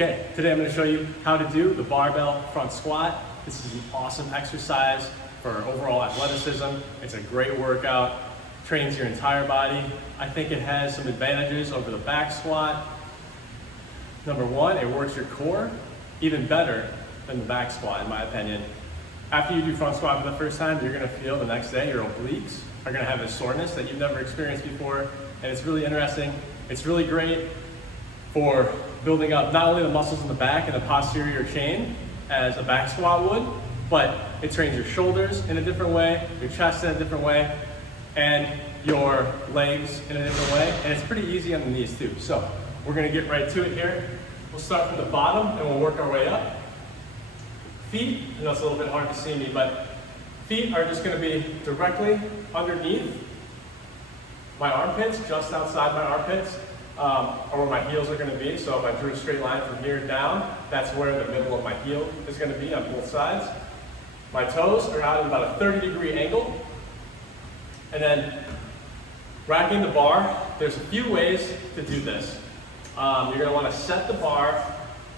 Okay, today I'm going to show you how to do the barbell front squat. This is an awesome exercise for overall athleticism. It's a great workout, trains your entire body. I think it has some advantages over the back squat. Number one, it works your core even better than the back squat in my opinion. After you do front squat for the first time, you're going to feel the next day your obliques are going to have a soreness that you've never experienced before, and it's really interesting. It's really great for building up not only the muscles in the back and the posterior chain as a back squat would, but it trains your shoulders in a different way, your chest in a different way, and your legs in a different way, and it's pretty easy on the knees too. So we're going to get right to it here. We'll start from the bottom and we'll work our way up. Feet, I know it's a little bit hard to see me, but feet are just going to be directly underneath my armpits, just outside my armpits, or where my heels are going to be. So if I drew a straight line from here down, that's where the middle of my heel is going to be on both sides. My toes are out at about a 30-degree angle. And then racking the bar, there's a few ways to do this. You're going to want to set the bar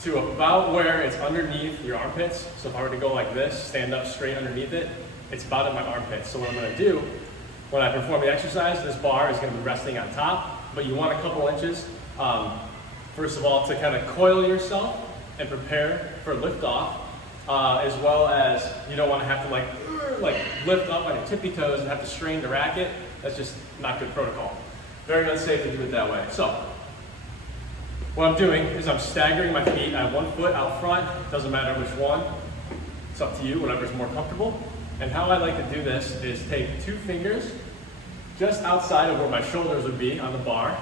to about where it's underneath your armpits. So if I were to go like this, stand up straight underneath it, it's about at my armpits. So what I'm going to do when I perform the exercise, this bar is going to be resting on top, but you want a couple inches, first of all, to kind of coil yourself and prepare for liftoff, as well as you don't want to have to like lift up on your tippy toes and have to strain to rack it. That's just not good protocol. Very unsafe to do it that way. So what I'm doing is I'm staggering my feet. I have one foot out front, doesn't matter which one. It's up to you, whatever's more comfortable. And how I like to do this is take two fingers just outside of where my shoulders would be on the bar,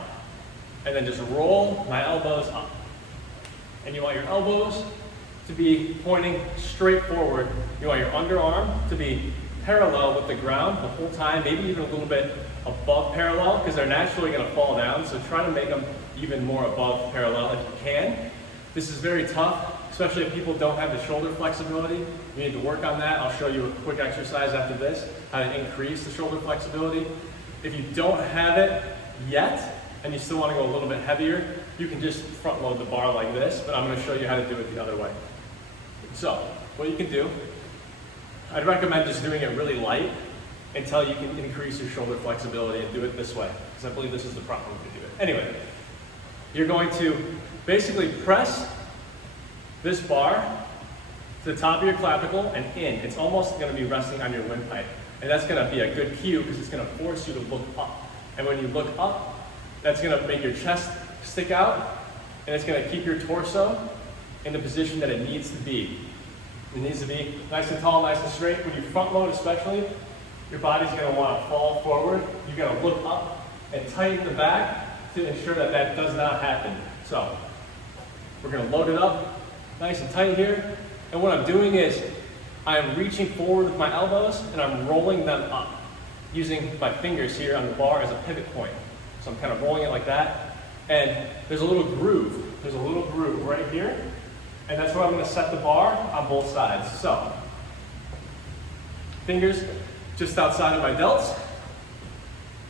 and then just roll my elbows up. And you want your elbows to be pointing straight forward. You want your underarm to be parallel with the ground the whole time, maybe even a little bit above parallel, because they're naturally going to fall down. So try to make them even more above parallel if you can. This is very tough, especially if people don't have the shoulder flexibility. You need to work on that. I'll show you a quick exercise after this, how to increase the shoulder flexibility. If you don't have it yet, and you still want to go a little bit heavier, you can just front load the bar like this, but I'm going to show you how to do it the other way. So, what you can do, I'd recommend just doing it really light until you can increase your shoulder flexibility and do it this way, because I believe this is the proper way to do it. Anyway, you're going to basically press this bar to the top of your clavicle and in. It's almost going to be resting on your windpipe. And that's going to be a good cue because it's going to force you to look up. And when you look up, that's going to make your chest stick out, and it's going to keep your torso in the position that it needs to be. It needs to be nice and tall, nice and straight. When you front load especially, your body's going to want to fall forward. You're going to look up and tighten the back to ensure that that does not happen. So we're going to load it up nice and tight here. And what I'm doing is I'm reaching forward with my elbows and I'm rolling them up using my fingers here on the bar as a pivot point. So I'm kind of rolling it like that. And there's a little groove. There's a little groove right here. And that's where I'm going to set the bar on both sides. So fingers just outside of my delts.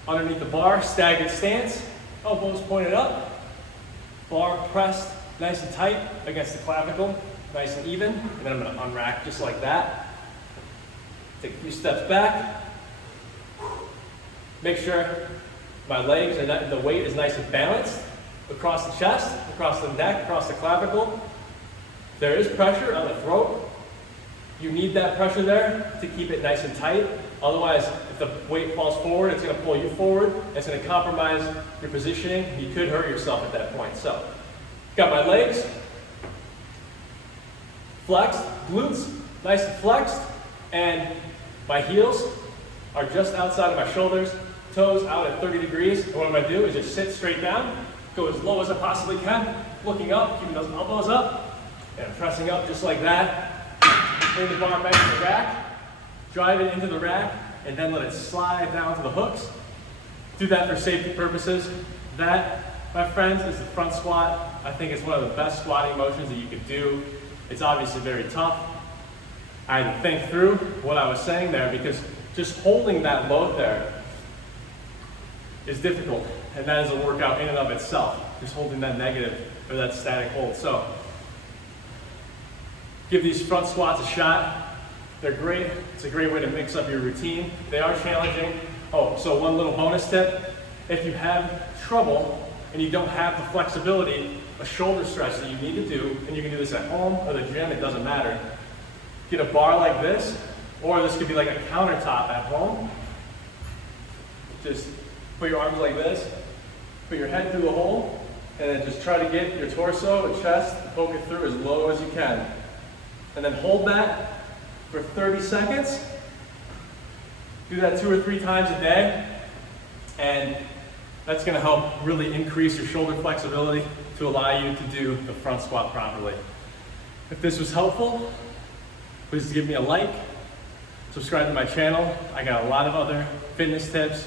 Underneath the bar, staggered stance. Elbows pointed up. Bar pressed nice and tight against the clavicle. Nice and even. And then I'm going to unrack just like that. Take a few steps back. Make sure my legs and the weight is nice and balanced across the chest, across the neck, across the clavicle. There is pressure on the throat. You need that pressure there to keep it nice and tight. Otherwise, if the weight falls forward, it's going to pull you forward. It's going to compromise your positioning. You could hurt yourself at that point. So, got my legs flexed, glutes nice and flexed, and my heels are just outside of my shoulders, toes out at 30 degrees. And what I'm going to do is just sit straight down, go as low as I possibly can, looking up, keeping those elbows up, and pressing up just like that. Bring the bar back to the rack, drive it into the rack, and then let it slide down to the hooks. Do that for safety purposes. That, my friends, is the front squat. I think it's one of the best squatting motions that you could do. It's obviously very tough. I had to think through what I was saying there because just holding that load there is difficult, and that is a workout in and of itself, just holding that negative or that static hold. So Give these front squats a shot. They're great. It's a great way to mix up your routine. They are challenging. Oh, so one little bonus tip. If you have trouble and you don't have the flexibility, a shoulder stretch that you need to do, and you can do this at home or the gym, it doesn't matter. Get a bar like this, or this could be like a countertop at home. Just put your arms like this, put your head through the hole, and then just try to get your torso, the chest, poke it through as low as you can. And then hold that for 30 seconds. Do that 2 or 3 times a day, and that's gonna help really increase your shoulder flexibility to allow you to do the front squat properly. If this was helpful, please give me a like, subscribe to my channel. I got a lot of other fitness tips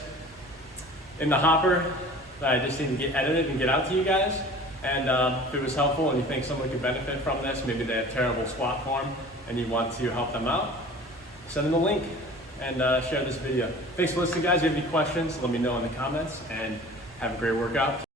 in the hopper that I just need to get edited and get out to you guys. And if it was helpful and you think someone could benefit from this, maybe they have terrible squat form and you want to help them out, send them a link and share this video. Thanks for listening, guys. If you have any questions, let me know in the comments, and have a great workout.